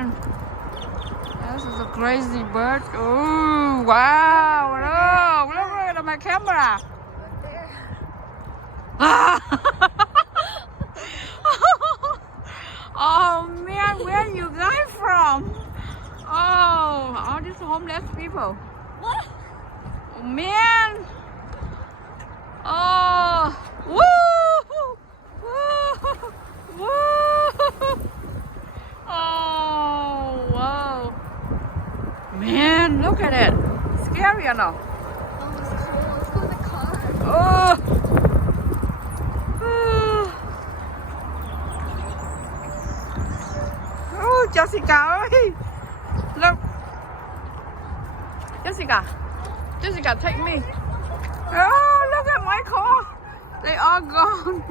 man. This is a crazy bird. Oh, wow. Look at my camera. Oh, man, where you guys from? Oh, all these homeless people. What? Oh, man. Oh, woo! Woo! Woo! Oh, wow. Man, look at it. Scary or no? Oh, it's cold. Let's go in the car. Oh. Oh, Jessica ơi. Look. Jessica, take me. Oh, look at my car. They are gone.